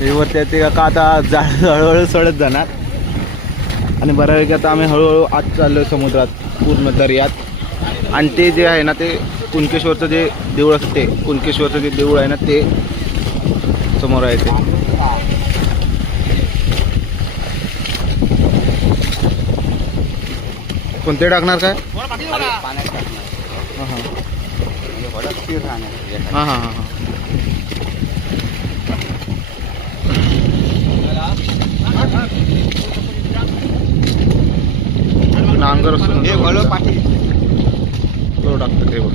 वरती ते का आता जा हळूहळू सडत जाणार. आणि बऱ्यापैकी आता आम्ही हळूहळू आत चाललो समुद्रात पूर्ण दर्यात. आणि ते जे आहे ना ते कुणकेश्वरचं जे देऊळ असतं कुणकेश्वरचं जे देऊळ आहे ना ते समोर आहे ते. कोणते टाकणार काय? हां हां. हां हां हां. नांगर असतो ना हे तो वळ पाठी तो टाकतो ते बघ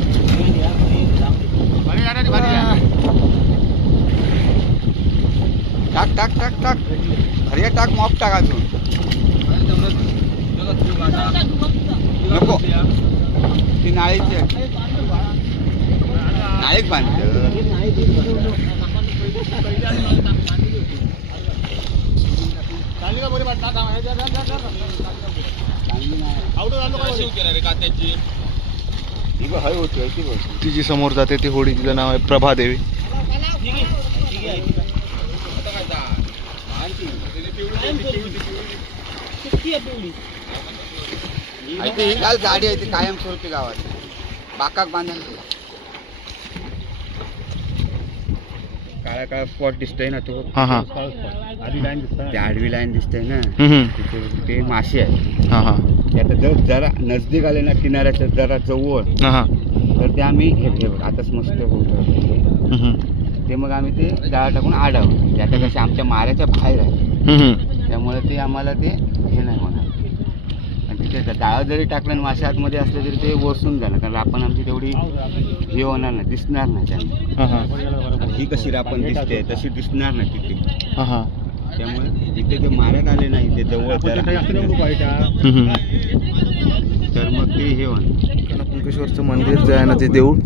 टाक टाक टाक टाक हरिया टाक मॉप टाक अजून नको ती नाळीची आहे. नाळीत बांधलं ही ती जी समोर जाते ती होळी तिचं नाव आहे प्रभादेवी देवी ती ही गाडी आहे ती कायम स्वरूपी गावात बाकाक बांधायला काळा काळा स्पॉट दिसतोय ना तो. हां हां. त्या आडवी लाईन दिसतंय ना. हम्म. तिथे ते मासे आहे हां हां. ते आता जर जरा नजदीक आले ना किनाऱ्याच्या जरा जवळ हां हां. तर ते आम्ही हे हे बघ आताच मस्त हम्म, हम्म. ते मग आम्ही ते जाळं टाकून आडावं ते आता कसे आमच्या माऱ्याच्या बाहेर आहे. हम्म, हम्म. त्यामुळे ते आम्हाला ते हे नाही होणार. आणि तिथे जाळं जरी टाकलं आणि मासे आतमध्ये असले तरी ते वरसून जाणार कारण आपण आमची तेवढी हे होणार नाही दिसणार नाही त्यांना. हां हां. ही कशी रापण दिसते तशी दिसणार नाही तिथे. हां हां. त्यामुळे तिथे ते माऱ्यात आले नाही ते जवळ जरा. हम्म, हम्म. तर मग ते हे होणार. कुंकेश्वरचं मंदिर जे आहे ना ते देऊळ.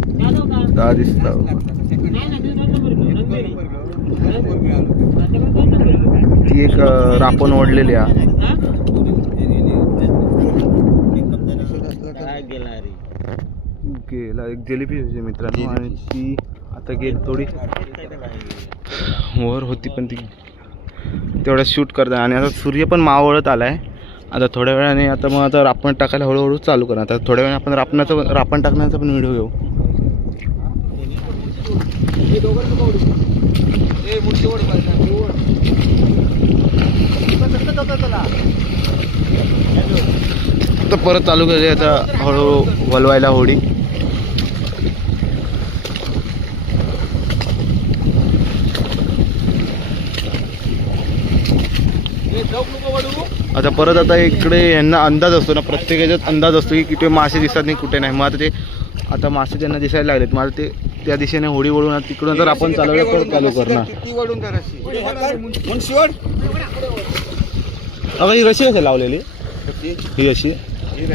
का दिसतं ती एक अं, रापण ओढलेली आहे. एक जेलीफिश होती मित्रांनो आणि ती आता गेली थोडी. वर होती पण ती. तेवढ्या शूट करता आणि आता सूर्य पण मावळत आलाय. आता थोड्या वेळाने आता मग आता रापण टाकायला हळूहळू चालू करणार आता थोड्या वेळाने आपण रापणाचं रापण टाकण्याचा पण व्हिडिओ घेऊ. आता परत चालू केली आता हळूहळू वलवायला होडी. आता परत आता इकडे यांना अंदाज असतो ना प्रत्येक ह्याच्यात अंदाज असतो की कुठे मासे दिसतात नाही कुठे नाही. मग आता ते आता मासे त्यांना दिसायला लागलेत. मला ते त्या दिशेने होडी वळून तिकडून जर आपण चालवलं तर चालू करणार. अगं ही रशी असेल लावलेली? कशी? ही अशी? ही.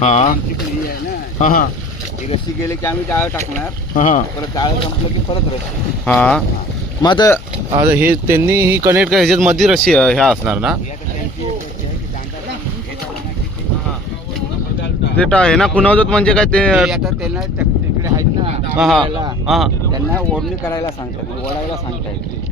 हां ही. हां रस्सी गेली की आम्ही जाळं टाकणार. हां परत जाळं संपलं की परत रस्सी हां. मग आता आता हे त्यांनी ही कनेक्ट ह्याच्यात मध्ये रशी ह्या असणार ना ही रस्सी आहे हे ना ते- ते हे कुणावत म्हणजे काय ते ते आता त्यांना त्या- तिकडे आहेत ना हां हां. हां त्यांना ओढणी करायला सांगतात ओढायला सांगतायत ते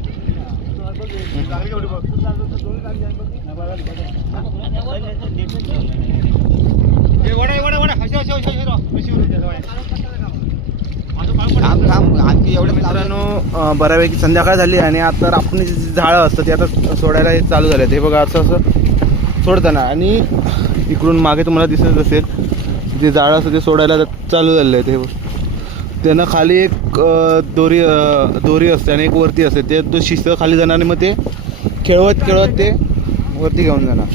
थांब थांब. आणखी एवढे मित्रांनो बऱ्यापैकी संध्याकाळ झाली आणि आता आपण झाडं असतं ते आता सोडायला हे चालू झाले हे बघा असं असं सोडताना. आणि इकडून मागे तुम्हाला दिसत असेल जे जाळं असतं ते सोडायला आता चालू झालेलं आहे ते त्यांना खाली एक दोरी दोरी असते आणि एक वरती असते. ते तो शिस्त खाली जाणार आणि मग ते खेळवत खेळवत ते वरती घेऊन जाणार.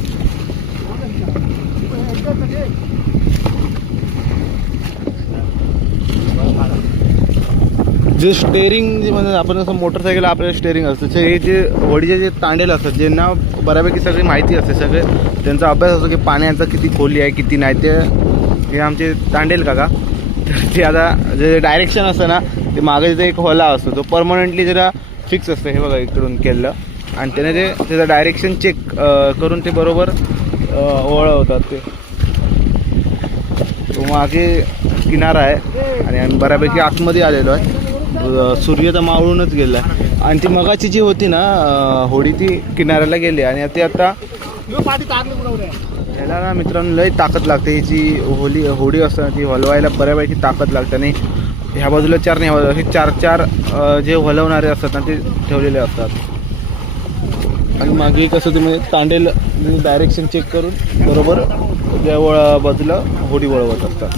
जे स्टेअरिंग जे म्हणजे आपण जसं मोटरसायकल आपल्याला स्टेअरिंग असतं ते हे जे होडीचे जे तांडेल असतात ज्यांना बऱ्यापैकी सगळी माहिती असते सगळे त्यांचा अभ्यास असतो की पाण्याचा किती खोली आहे किती नाही ते हे आमचे तांडेल काका. तर ते आता जे डायरेक्शन असतं ना ते मागे तिथे एक होला असतो तो परमनंटली जरा फिक्स असतं हे बघा इकडून केलं आणि त्याने ते त्याचं डायरेक्शन चेक करून ते बरोबर ओळवतात ते. तो मागे किनारा आहे आणि आम्ही बऱ्यापैकी आतमध्ये आलेलो आहे. सूर्य तर मावळूनच गेला आणि ती मगाची जी होती ना होडी ती किनाऱ्याला गेली आणि ती आता त्याला ना मित्रांनो लय ताकद लागते. ही जी होली होडी असते ना ती हलवायला बऱ्यापैकी ताकद लागते. आणि ह्या बाजूला चार नाही ह्या हे चार चार जे हलवणारे असतात ना ते ठेवलेले असतात. आणि मागे कसं तुम्ही तांडेल डायरेक्शन चेक करून बरोबर त्या वळ बाजूला होडी वळवत असतात.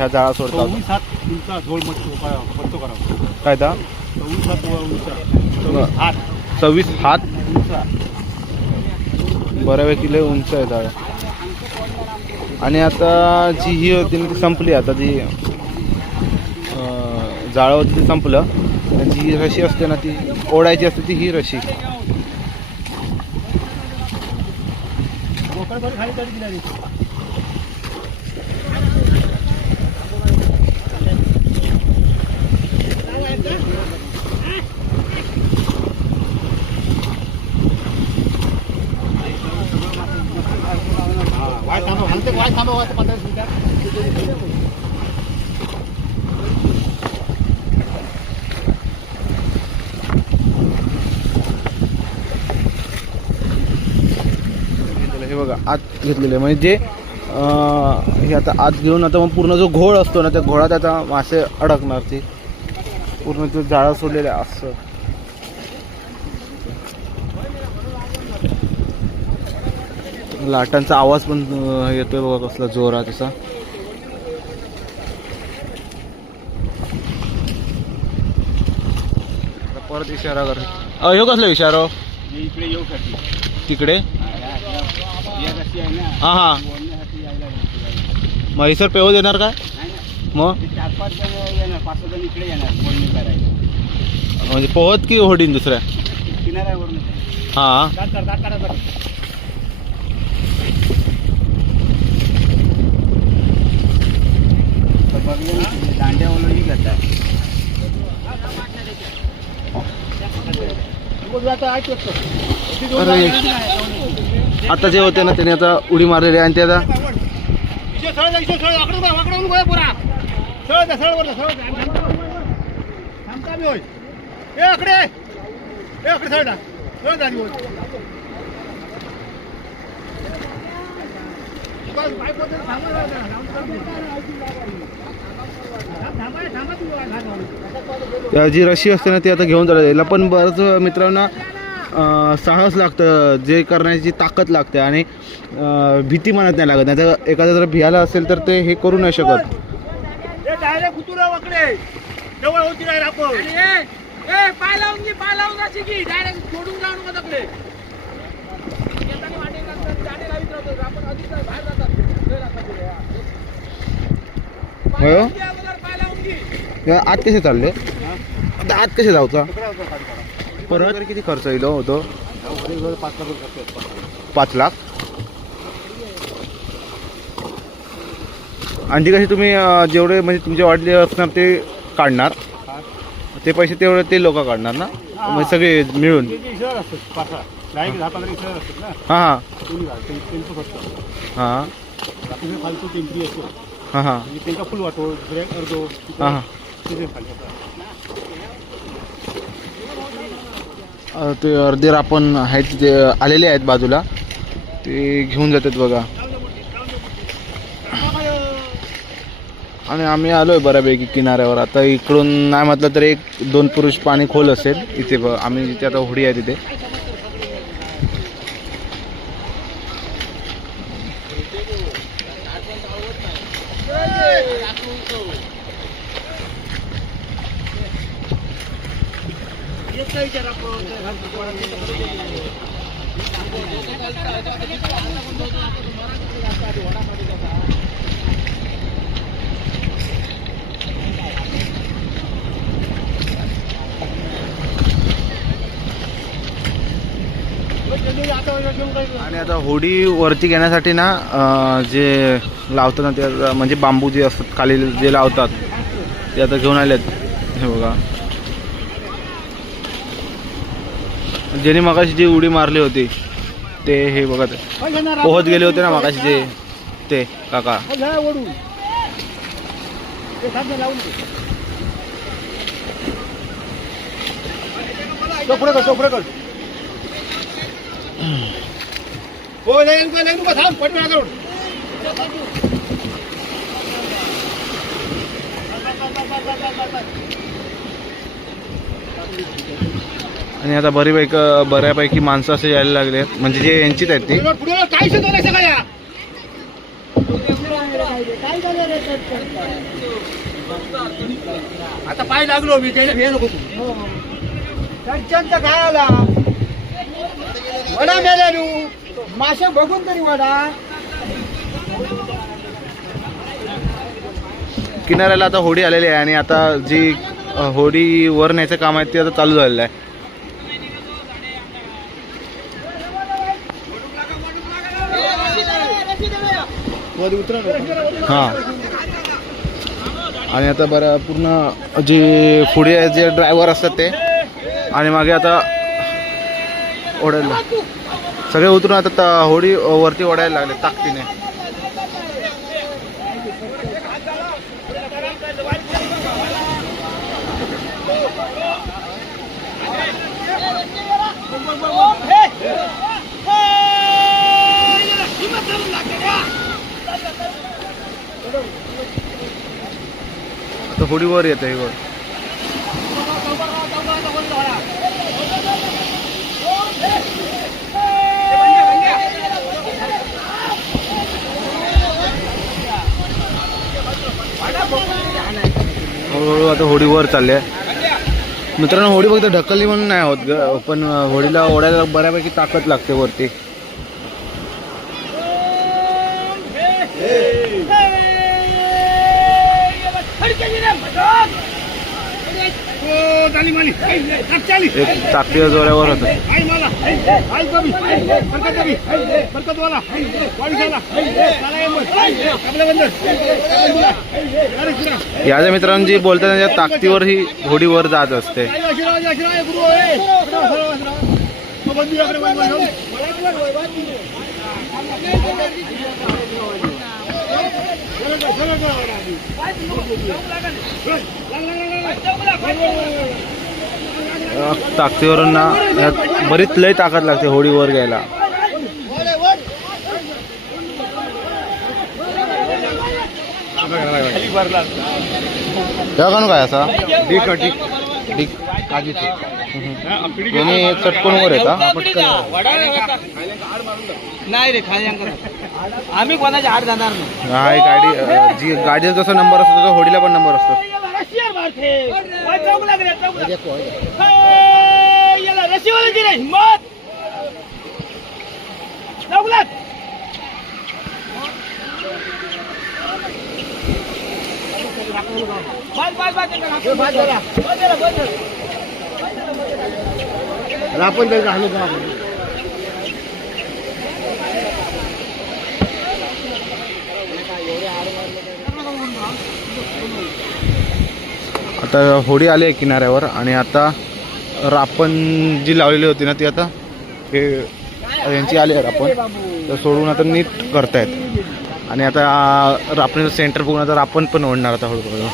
ह्या झाडा सोडतात. चोवीस हात उंचा झोल मटतो पडतो काय दा? चोवीस हात उंचा. चोवीस हात. सव्वीस हात? उंचा. बऱ्यापैकी लय उंच आहे झाड आणि आता जी ही होती ना ती संपली आता जी अं, जाळं होती ते संपलं. आणि जी रशी असते ना ती ओढायची असते ती ही रशी. बोकड खाली तरी दिली थांबा वाटतं पंधरा मिनिटात हे बघा आत घेतलेलं आहे. म्हणजे जे हे आता आत घेऊन आता मग पूर्ण जो घोळ असतो ना त्या घोळात आता मासे अडकणार ते. पूर्ण जो जाळं सोडलेलं आहे लाटांचा आवाज पण येतोय बघा कसला जोरात असा. आता परत इशारा कर. ह्यो कसला इशारा? मी इकडे येऊ तिकडे? आहे हा हा. म्हैसर पेव देणार ना मग ते चार पाच जण येणार पाच सहा जण इकडे येणार बोलणी करायला म्हणजे पोहत की होडीन दुसऱ्या? किनाऱ्यावरून हा. दाट कर दाट करा बरं तर बघूया ना, दांड्या ओलवली करतात अरे आता जे होते ना त्याने आता उडी मारलेली आहे आणि ते आता जा, रशी असते ना ती आता घेऊन जातात याला पण बरंच मित्रांना साहस लागतं जे करण्याची ताकद लागते आणि भीती म्हणत नाही लागत. नाही तर एखादा जर भियाला असेल तर ते हे करू नाही शकत. हा. आत कसे चालले? आता आत कसे जाऊचा? परत? किती खर्च येईल होतो पाच लाख. आणि ती कशी तुम्ही जेवढे म्हणजे तुमचे वाढले असणार ते काढणार. ते पैसे तेवढे ते लोक काढणार ना? म्हणजे सगळे मिळून. हां हां. हां. हां. हां म्हणजे त्यांचा फुल वाटो अर्धो हां. हां तिथे अं, ते अर्धे आपण आहेत ते आलेले आहेत बाजूला. ते घेऊन जातात बघा. आणि आम्ही आलोय बऱ्यापैकी किनाऱ्यावर. आता इकडून नाही म्हटलं तर एक दोन पुरुष पाणी खोल असेल. इथे ब- आम्ही जिथे आता होडी आहे तिथे. आणि आता होडी वरती घेण्यासाठी ना जे लावतात ना ते आता म्हणजे बांबू जे असतात खाली जे लावतात ते आता घेऊन आलेत. हे बघा. ज्यांनी मगाशी जी उडी मारली होती ते हे बघा पोहत गेले होते ना मगाशी जे ते काका. पुढे कर पुढे कर. हो नको थांब. आणि आता बरीपैकी बऱ्यापैकी माणसं असे यायला लागले म्हणजे जे यांचीच आहेत ती. पुढे. काय सुद्धा नाही सगळ्या. आता पाय लागलो मी त्याला भे नको तू घरच्यांचा काय आला वडा मासे बघून तरी वडा. किनाऱ्याला आता होडी आलेली आहे आणि आता जी होडी वर न्यायचं काम आहे ते आता चालू झालेलं आहे. हां. आणि आता बरं पूर्ण जे पुढे जे ड्रायव्हर असतात ते. आणि मागे आता ओढायला. सगळे उतरून आता त- होडी वरती ओढायला लागले ताकदीने. आता होडी वर येत वर हळूहळू आता होडी वर चालली आहे. मित्रांनो होडी फक्त ढकलली म्हणून नाही होत ग पण होडीला ओढायला बऱ्यापैकी ताकद लागते वरती. एक ताकदीच्या जोऱ्यावर होतं. याच्या मला आई मित्रांनो जी बोलतात त्या ताकदीवर ही होडीवर जात असते. ताकदीवरून ना यात बरीच लय ताकद लागते होडी वर घ्यायला. तेव्हा काय असा? ठीक आहे, ठीक. डिक. हा, पिढी घे. दोन्ही चटकून वर. येतात नाही रे खाली आम्ही कोणाच्या आड जाणार नाही. हा एक गाडी जी गाडीचा जसा नंबर असतो तसा होडीला पण नंबर असतो. रापण त्याचं हाणू का? आपण? आता होडी आली आहे किनाऱ्यावर आणि आता रापण जी लावलेली होती ना ती आता हे यांची आली आहे रापण. तर सोडून आता नीट करतायत. आणि आता रापणीचं सेंटर बघून आता रापण पण ओढणार आता हळूहळू.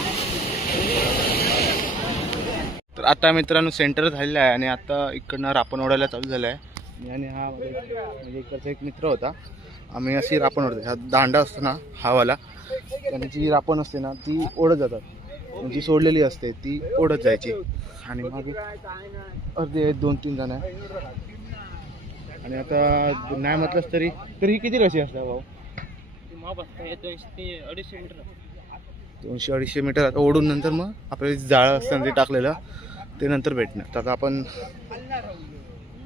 आता मित्रांनो सेंटर झालेलं आहे आणि आता इकडनं रापण ओढायला चालू झालं आहे आणि हा म्हणजे इकडचा एक मित्र होता. आम्ही अशी रापण ओढतो. हा दांडा असतो ना हावाला. त्याने जी रापण असते ना ती ओढत जातात. जी सोडलेली असते ती ओढत जायची. आणि मग अर्धे आहेत, दोन तीन जण आहे आणि आता नाही म्हटलंच तरी तरी ही किती रशी असतात भाऊ? दोनशे अडीचशे मीटर आता ओढून नंतर मग आपल्याला जाळं असतं ते टाकलेलं. ते नंतर भेटणार. तर आता आपण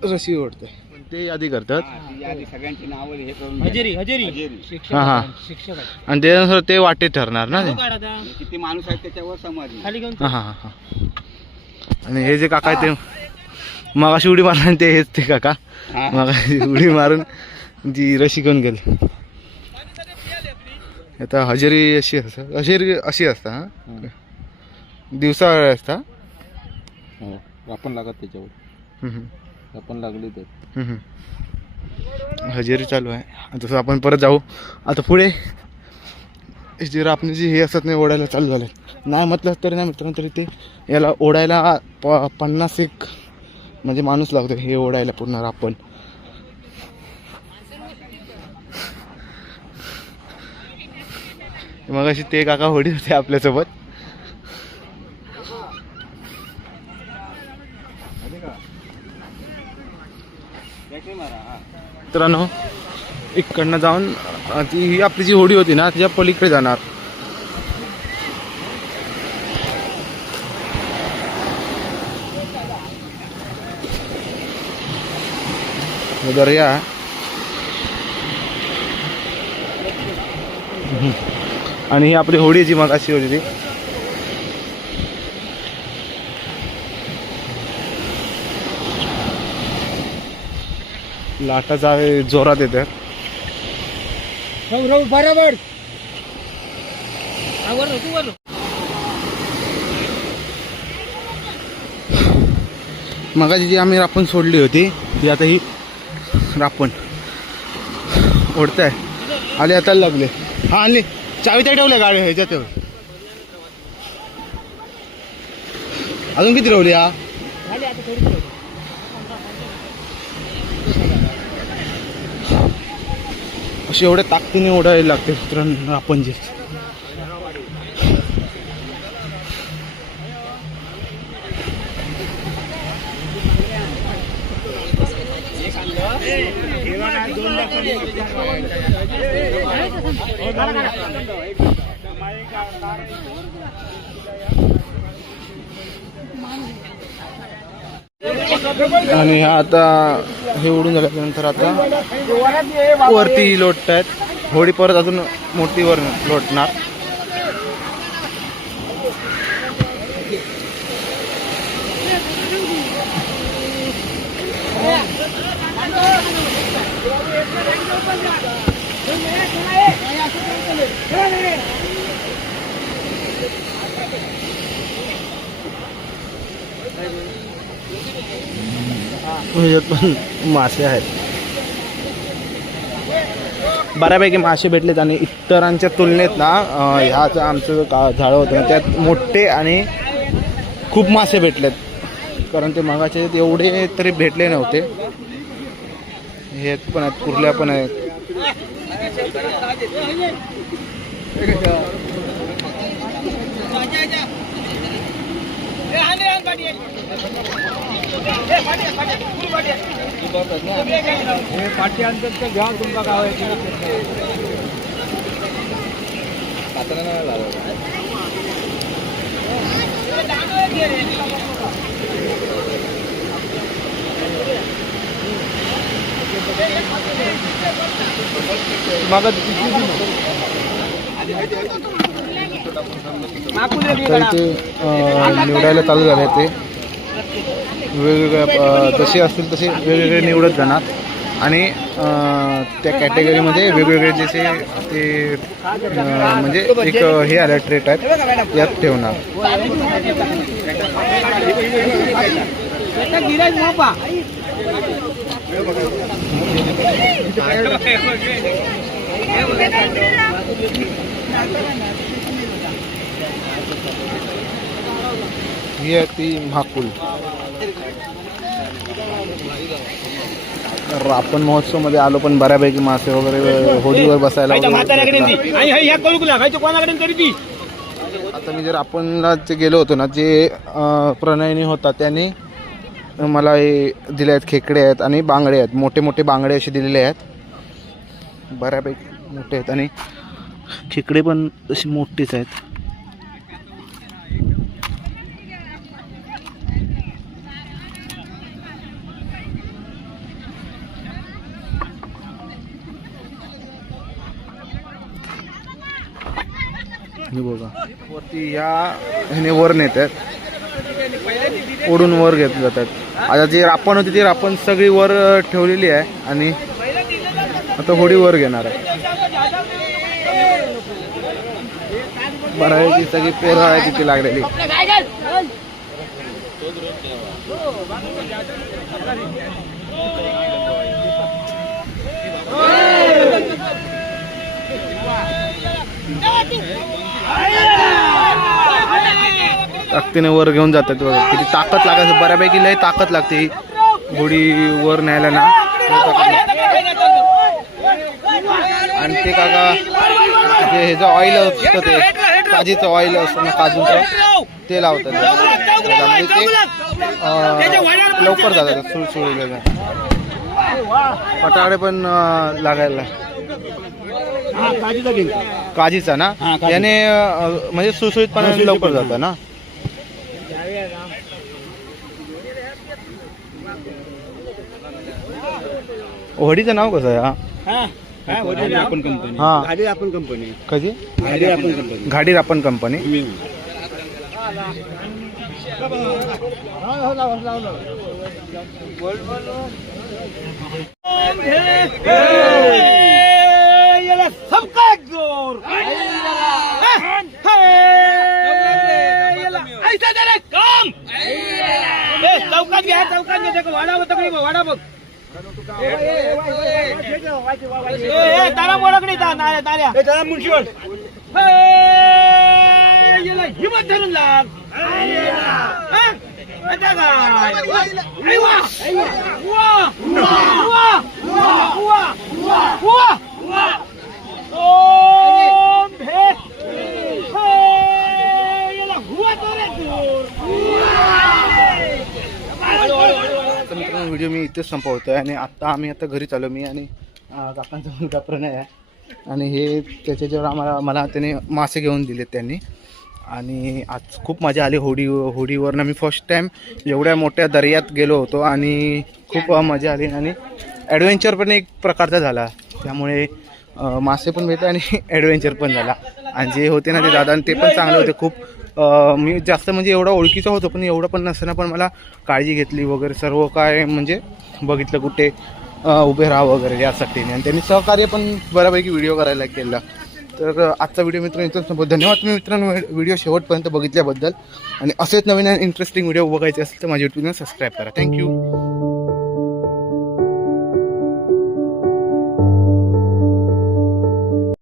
रशी ओढतोय. पण ते आधी करतात. सगळ्यांची नावं हे करून हजेरी हजेरी. हां हां. आणि त्यानुसार ते वाटेत ठरणार ना ते? आणि किती माणूस आहेत त्याच्यावर समाज हां हां हां हां. आणि हे जे काका आहे ते मगाशी उडी मारला ते हेच ते काका. हा. मग उडी मारून जी रशी घेऊन गेली. आता हजेरी अशी असता हजेरी अशी असता हा. दिवसा असता आपण लागत त्याच्यावर. आपण लागली तर. हजेरी चालू आहे. तसं आपण परत जाऊ. आता पुढे जे आपण जी हे असतात नाही ओढायला चालू झाले. नाही म्हटलं तरी नाही मित्रांनो तरी ते याला ओढायला प पन्नास एक म्हणजे माणूस लागतो हे ओढायला पूर्ण आपण. मग अशी ते काका होडी होते आपल्यासोबत. मित्रांनो इकडनं जाऊन ती ही आपली जी होडी होती ना तिच्या पलीकडे जाणार. दर्या आणि ही आपली होडी जी मग अशी होती ती. लाटाचा जोरात येतात. बरोबर. मगाची जी आम्ही रापण सोडली होती ती आता ही रापण ओढताय. आले आता लागले. हा आणली. चावी त्या ठेवल्या गाडी ह्याच्यात अजून किती ठेवली हा? असे एवढ्या ताकदीने ओढायला लागते मित्रांनो आपण जे. आणि आता हे उडून झाल्यानंतर आता वरती लोटत आहेत होडी परत अजून मोठी वर लोटणार. ह्याच्यात पण मासे आहेत. बऱ्यापैकी मासे भेटलेत आणि इतरांच्या तुलनेत ना ह्याचं ह्याच आमचं का झाडं होतं ना त्यात मोठे आणि खूप मासे भेटलेत. कारण ते मगाचे एवढे तरी भेटले नव्हते. हे पण आहेत कुर्ल्या पण आहेत. पाठी अंतर घ्या तुमका गाव मग निवडायला चालू झाले ते. वेगवेगळ्या जसे असतील तसे वेगवेगळे निवडत जाणार. आणि त्या कॅटेगरीमध्ये वेगवेगळे जसे ते म्हणजे एक हे आलं ट्रेट आहेत यात ठेवणार. ही आहे ती महाकुल आपण महोत्सवमध्ये आलो पण बऱ्यापैकी मासे वगैरे होडीवर बसायला. आता मी जर आपणला जे गेलो होतो ना जे प्रणयनी होता त्याने मला हे दिले आहेत खेकडे आहेत आणि बांगडे आहेत. मोठे मोठे बांगडे असे दिलेले आहेत. बऱ्यापैकी मोठे आहेत आणि खेकडे पण अशी मोठीच आहेत. हे बघा वरती ह्या ह्याने वर नेतात. ओढून वर घेतले जातात. आता जे रापण होती ती रापण सगळी वर ठेवलेली आहे आणि आता होडी वर घेणार आहे. बरायची सगळी पोरं आहे तिथे लागलेली. ताकदीने वर घेऊन जातात बघा. किती ताकद लागायचं. बऱ्यापैकी लय ताकद लागते घोडी वर न्यायला ना. आणि ते काका जे हे जे ऑइल असतं ते काजीचं ऑइल असतं ना काजूचं ते लावतात. ते लवकर जातात सुळसुळीला पटाकडे पण लागायला. हा काजीचा ना? हा, काजी. याने अं, म्हणजे सुळसुळीतपणा लवकर जातं ना? होडीचं नाव कसं आहे हा? हा काय होते आपण कंपनी हा. गाडी आपण कंपनी कधी गाडी आपण कंपनी घाडी रापण कंपनी सबका एक जोर ऐसा जरा काम ए, चौकात घ्या चौकात घ्या त्याचं वाडा बघ तकडी बघ, वाडा बघ ए, ए, तारा बोळकडी ता नाऱ्या ताऱ्या त्याला मुंशीवर ए, याला हिमत धरून लाग हा? आता काय? आई वा! वा! वा! वा! वा! वा! ओम भे हे! याला हुवा तो रे दूर. तर मित्रांनो व्हिडिओ मी इथेच संपवतोय आणि आता आम्ही आता घरी चालू मी आणि काकांचा मुलगा प्रणय आहे. आणि हे त्याच्याजवळ आम्हाला मला त्याने मासे घेऊन दिले त्यांनी. आणि आज खूप मजा आली होडी होडीवरनं. मी फर्स्ट टाईम एवढ्या मोठ्या दर्यात गेलो होतो आणि खूप मजा आली. आणि ॲडव्हेंचर पण एक प्रकारचा झाला. त्यामुळे मासे पण भेटले आणि ॲडव्हेंचर पण झाला. आणि जे होते ना ते दादा ते पण चांगले होते खूप. मी जास्त म्हणजे एवढा ओळखीचा होतो पण एवढं पण नसताना पण मला काळजी घेतली वगैरे सर्व काय म्हणजे बघितलं कुठे उभे राहा वगैरे यासाठी. आणि त्यांनी सहकार्य पण बऱ्यापैकी व्हिडिओ करायला केला. तर आजचा व्हिडिओ मित्रांनो इथंच संपतो धन्यवाद तुम्ही मित्रांनो व्हिडिओ शेवटपर्यंत बघितल्याबद्दल. आणि असेच नवीन इंटरेस्टिंग व्हिडिओ बघायचे असेल तर माझ्या युट्यूबला सबस्क्राईब करा. थँक्यू